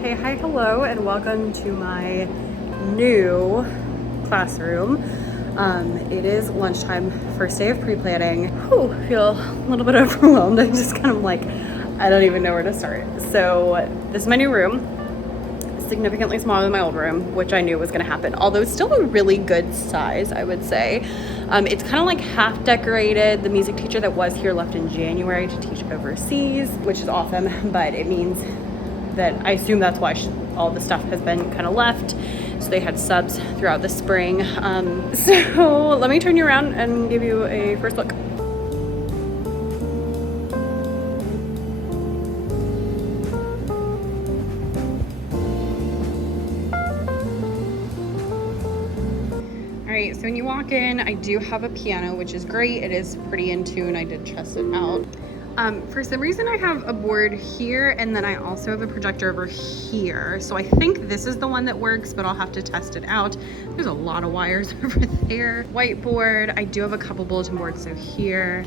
Hey, hi, hello, and welcome to my new classroom. It is lunchtime, first day of pre-planning. Whew, I feel a little bit overwhelmed. I'm just kind of like, I don't even know where to start. So this is my new room, significantly smaller than my old room, which I knew was gonna happen, although it's still a really good size, I would say. It's kind of like half decorated. The music teacher that was here left in January to teach overseas, which is awesome, but it means that I assume that's why all the stuff has been kind of left. So they had subs throughout the spring. So let me turn you around and give you a first look. All right, so when you walk in, I do have a piano, which is great. It is pretty in tune. I did test it out. For some reason I have a board here, and then I also have a projector over here. So I think this is the one that works, but I'll have to test it out. There's a lot of wires over there. Whiteboard, I do have a couple bulletin boards, so here,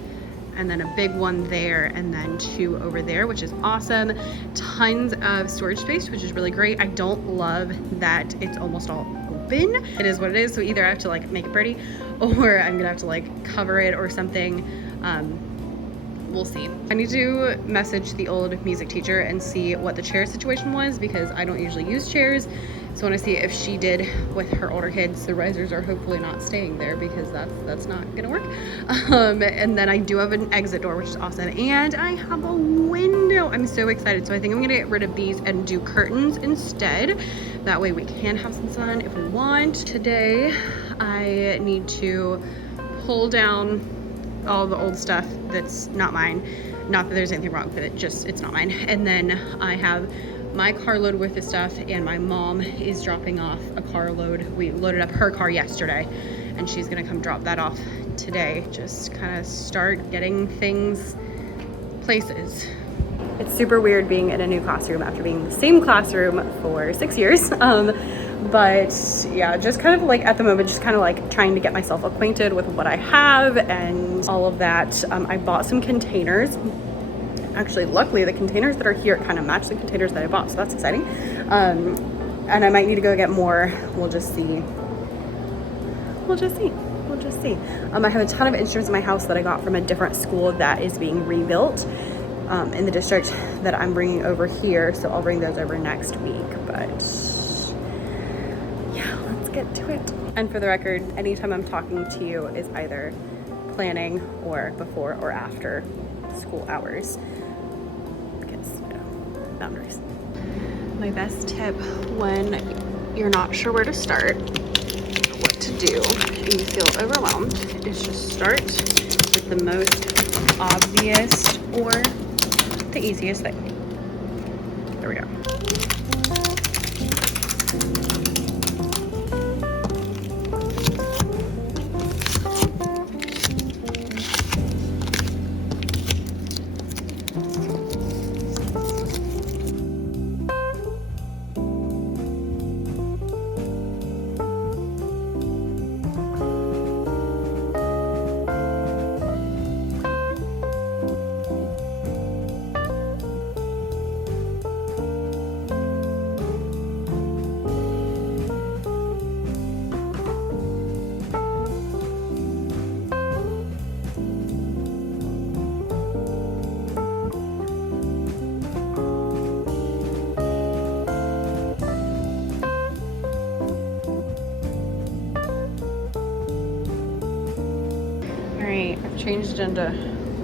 and then a big one there, and then two over there, which is awesome. Tons of storage space, which is really great. I don't love that it's almost all open. It is what it is, so either I have to like make it pretty, or I'm gonna have to like cover it or something. We'll see. I need to message the old music teacher and see what the chair situation was, because I don't usually use chairs. So I want to see if she did with her older kids. The risers are hopefully not staying there, because that's not gonna work. And then I do have an exit door, which is awesome. And I have a window. I'm so excited. So I think I'm gonna get rid of these and do curtains instead. That way we can have some sun if we want. Today, I need to pull down all the old stuff that's not mine. Not that there's anything wrong with it, just it's not mine. And then I have my carload with the stuff, and my mom is dropping off a carload. We loaded up her car yesterday, and she's gonna come drop that off today. Just kind of start getting things places. It's super weird being in a new classroom after being in the same classroom for 6 years. But yeah, just kind of like at the moment, just kind of like trying to get myself acquainted with what I have and all of that. I bought some containers. Actually, luckily the containers that are here kind of match the containers that I bought, so that's exciting. And I might need to go get more. We'll just see. We'll just see. We'll just see. I have a ton of instruments in my house that I got from a different school that is being rebuilt in the district that I'm bringing over here. So I'll bring those over next week, but get to it. And for the record, anytime I'm talking to you is either planning or before or after school hours, because boundaries. My best tip when you're not sure where to start, what to do, and you feel overwhelmed, is just start with the most obvious or the easiest thing. There we go. I've changed into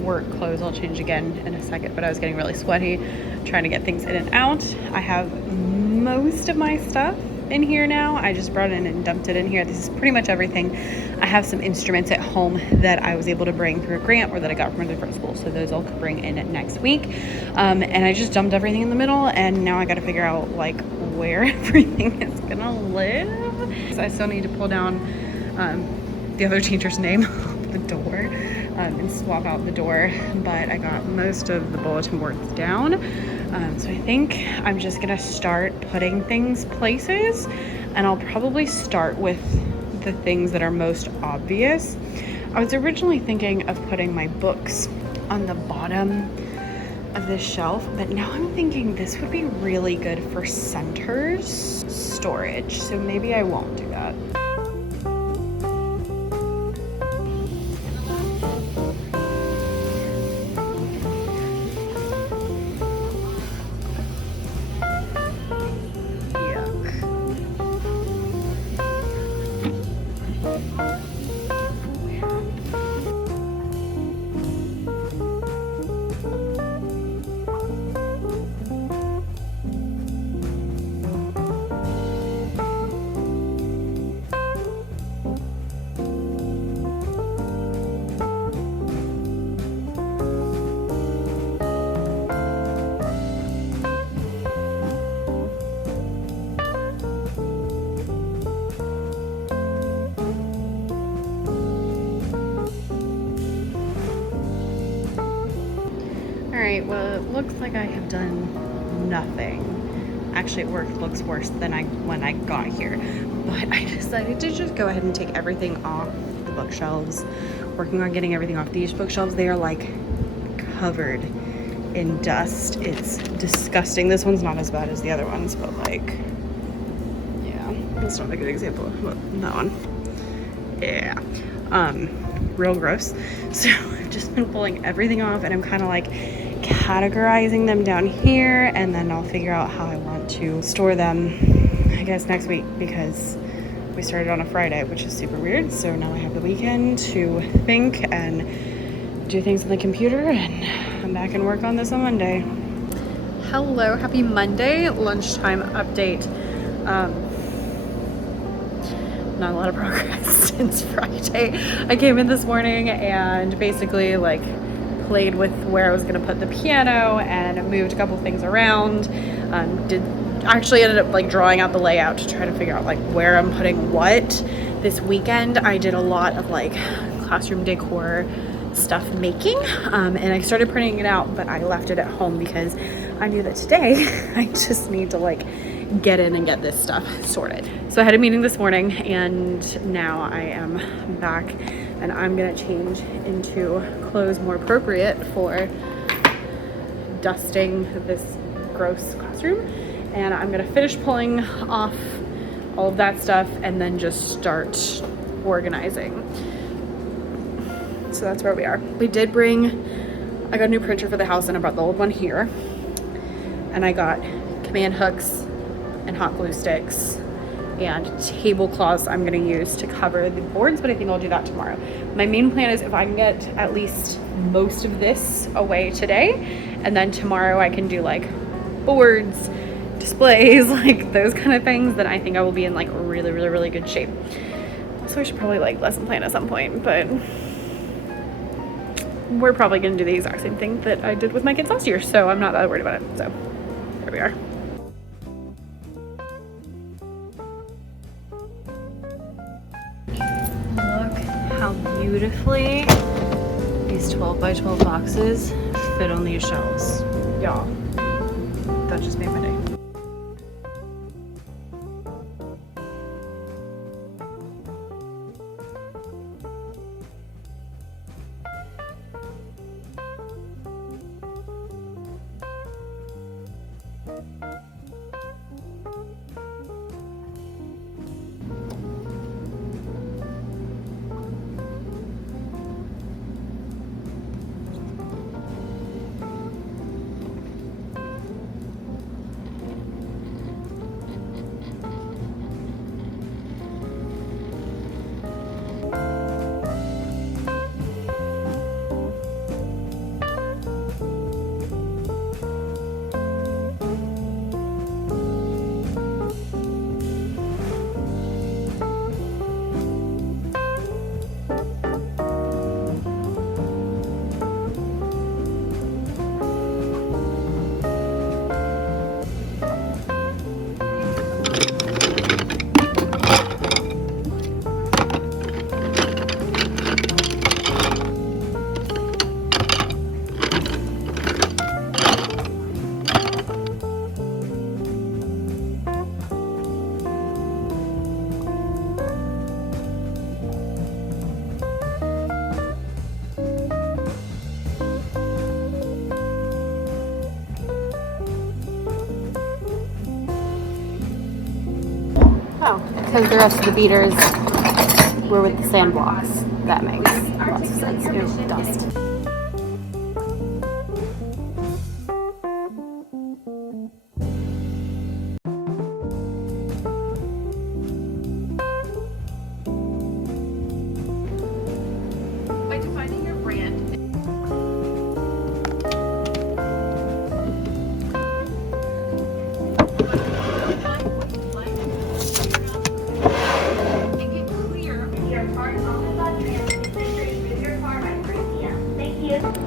work clothes. I'll change again in a second, but I was getting really sweaty trying to get things in and out. I have most of my stuff in here now. I just brought it in and dumped it in here. This is pretty much everything. I have some instruments at home that I was able to bring through a grant or that I got from a different school, so those I'll bring in next week. And I just dumped everything in the middle, and now I got to figure out like where everything is gonna live. So I still need to pull down the other teacher's name off the door and swap out the door, but I got most of the bulletin boards down. So I think I'm just gonna start putting things places, and I'll probably start with the things that are most obvious. I was originally thinking of putting my books on the bottom of this shelf, but now I'm thinking this would be really good for centers storage, so maybe I won't do that. Alright, well, it looks like I have done nothing. Actually, it looks worse than when I got here. But I decided to just go ahead and take everything off the bookshelves. Working on getting everything off these bookshelves. They are like covered in dust. It's disgusting. This one's not as bad as the other ones, but like, yeah, that's not a good example of that one. Yeah. Real gross. So I've just been pulling everything off, and I'm kind of like categorizing them down here, and then I'll figure out how I want to store them, I guess, next week, because we started on a Friday, which is super weird. So now I have the weekend to think and do things on the computer, and I'm back and work on this on Monday. Hello, happy Monday. Lunchtime update. Not a lot of progress since Friday. I came in this morning and basically like played with where I was gonna put the piano and moved a couple things around. Actually ended up like drawing out the layout to try to figure out like where I'm putting what. This weekend I did a lot of like classroom decor stuff making, and I started printing it out, but I left it at home because I knew that today I just need to like get in and get this stuff sorted. So I had a meeting this morning, and now I am back, and I'm gonna change into clothes more appropriate for dusting this gross classroom. And I'm gonna finish pulling off all of that stuff and then just start organizing. So that's where we are. I got a new printer for the house, and I brought the old one here. And I got command hooks and hot glue sticks and tablecloths I'm going to use to cover the boards, but I think I'll do that tomorrow. My main plan is if I can get at least most of this away today, and then tomorrow I can do like boards, displays, like those kind of things, then I think I will be in like really, really, really good shape. So I should probably like lesson plan at some point, but we're probably going to do the exact same thing that I did with my kids last year, so I'm not that worried about it. So here we are. Look how beautifully these 12 by 12 boxes fit on these shelves. Y'all, that just made my day. Oh, because the rest of the beaters were with the sand blocks. That makes lots of sense. Ew, dust. By defining your brand.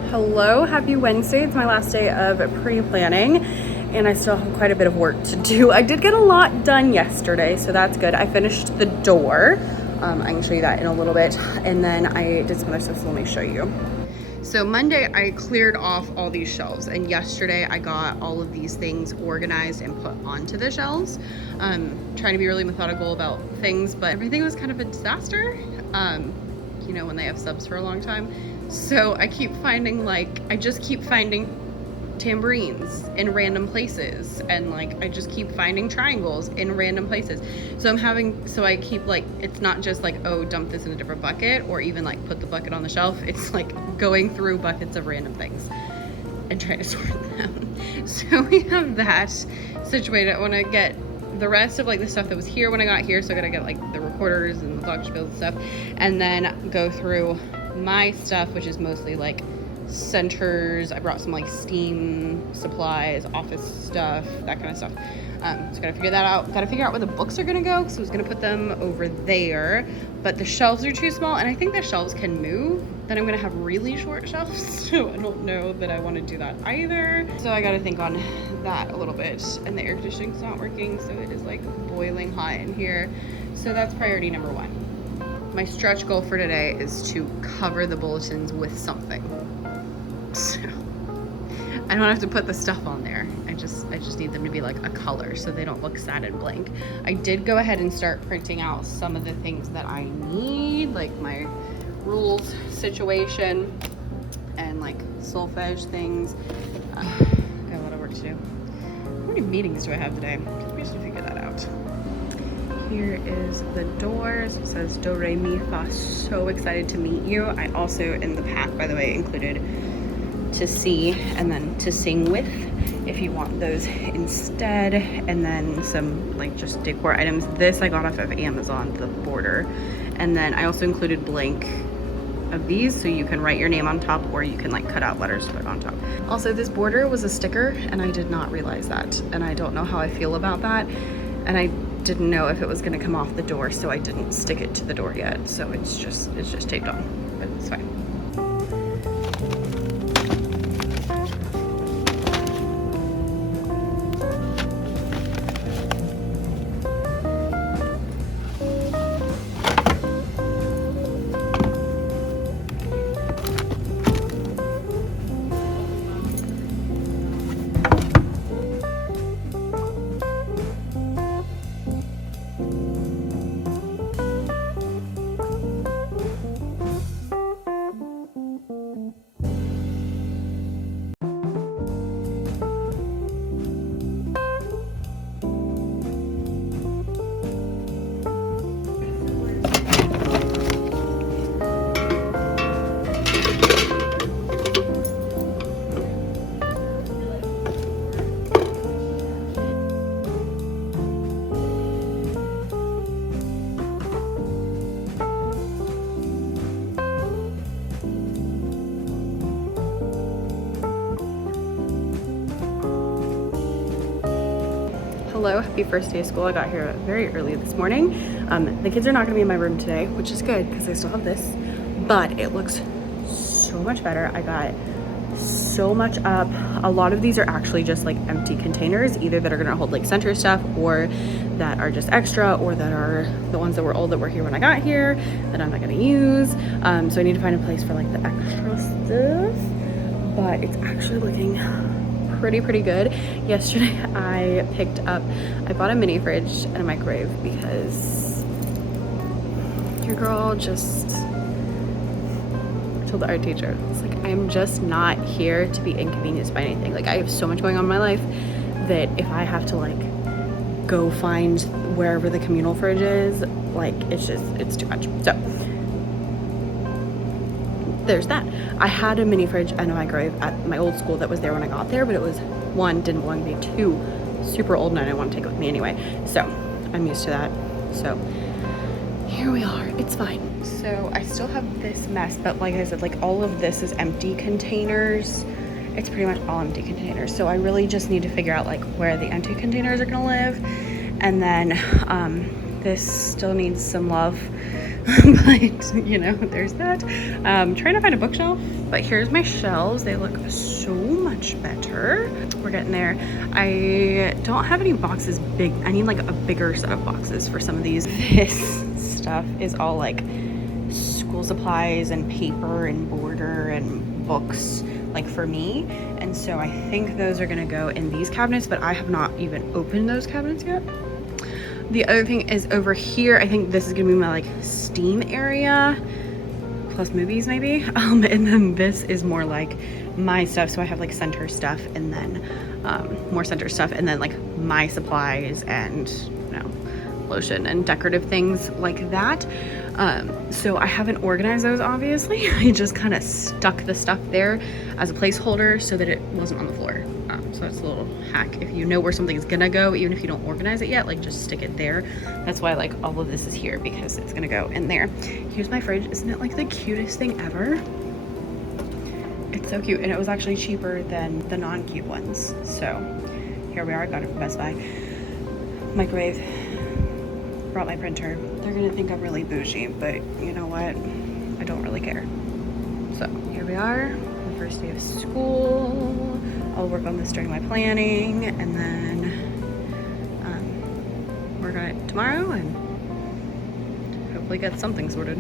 Hello, happy Wednesday. It's my last day of pre-planning and I still have quite a bit of work to do. I did get a lot done yesterday, so that's good. I finished the door. I can show you that in a little bit. And then I did some other stuff, so let me show you. So Monday I cleared off all these shelves, and yesterday I got all of these things organized and put onto the shelves. Trying to be really methodical about things, but everything was kind of a disaster. You know, when they have subs for a long time. So I keep finding, I just keep finding tambourines in random places, and I just keep finding triangles in random places. So I keep it's not just oh, dump this in a different bucket, or even put the bucket on the shelf. It's going through buckets of random things and trying to sort them. So we have that situated. I want to get the rest of the stuff that was here when I got here, so I gotta get the recorders and the glockenspiels and stuff, and then go through my stuff, which is mostly centers. I brought some steam supplies, office stuff, that kind of stuff. So gotta figure that out. Gotta figure out where the books are gonna go, because I was gonna put them over there, but the shelves are too small, and I think the shelves can move. Then I'm gonna have really short shelves, so I don't know that I want to do that either. So I gotta think on that a little bit. And the air conditioning's not working, so it is boiling hot in here. So that's priority number one. My stretch goal for today is to cover the bulletins with something. So I don't have to put the stuff on there. I just need them to be a color, so they don't look sad and blank. I did go ahead and start printing out some of the things that I need, my rules situation and solfege things. Got a lot of work to do. How many meetings do I have today? We have to figure that out. Here is the door. So it says do re mi fa. So excited to meet you. I also, in the pack, by the way, included to see and then to sing with, if you want those instead. And then some just decor items. This I got off of Amazon, the border. And then I also included blank of these, so you can write your name on top, or you can cut out letters to put on top. Also, this border was a sticker, and I did not realize that, and I don't know how I feel about that, and I didn't know if it was going to come off the door, so I didn't stick it to the door yet. So it's just taped on, but it's fine. Hello, happy first day of school. I got here very early this morning. The kids are not gonna be in my room today, which is good because I still have this, but it looks so much better. I got so much up. A lot of these are actually just empty containers, either that are gonna hold center stuff, or that are just extra, or that are the ones that were old that were here when I got here that I'm not gonna use. So I need to find a place for the extra stuff, but it's actually looking pretty good. Yesterday I bought a mini fridge and a microwave because your girl just told the art teacher, it's I'm just not here to be inconvenienced by anything. I have so much going on in my life that if I have to go find wherever the communal fridge is. Like, it's too much. So there's that. I had a mini fridge and a microwave at my old school that was there when I got there, but it was, one, didn't belong to me, two, super old and I didn't want to take it with me anyway. So I'm used to that. So here we are, it's fine. So I still have this mess, but like I said, like all of this is empty containers. It's pretty much all empty containers. So I really just need to figure out like where the empty containers are gonna live. And then this still needs some love. But you know, there's that. Trying to find a bookshelf, but here's my shelves. They look so much better. We're getting there. I don't have any boxes big. I need like a bigger set of boxes for some of these. This stuff is all like school supplies and paper and border and books, like for me. And so I think those are gonna go in these cabinets, but I have not even opened those cabinets yet. The other thing is over here, I think this is gonna be my like steam area plus movies maybe. And then this is more like my stuff. So I have like center stuff and then more center stuff and then like my supplies and, you know, lotion and decorative things like that. So I haven't organized those obviously. I just kind of stuck the stuff there as a placeholder so that it wasn't on the floor. So that's a little hack. If you know where something's gonna go, even if you don't organize it yet, like just stick it there. That's why like all of this is here, because it's gonna go in there. Here's my fridge. Isn't it like the cutest thing ever? It's so cute, and it was actually cheaper than the non-cute ones. So here we are. I got it from Best Buy. Microwave. Brought my printer. They're gonna think I'm really bougie, but you know what? I don't really care. So here we are, the first day of school. I'll work on this during my planning, and then work on it tomorrow and hopefully get something sorted.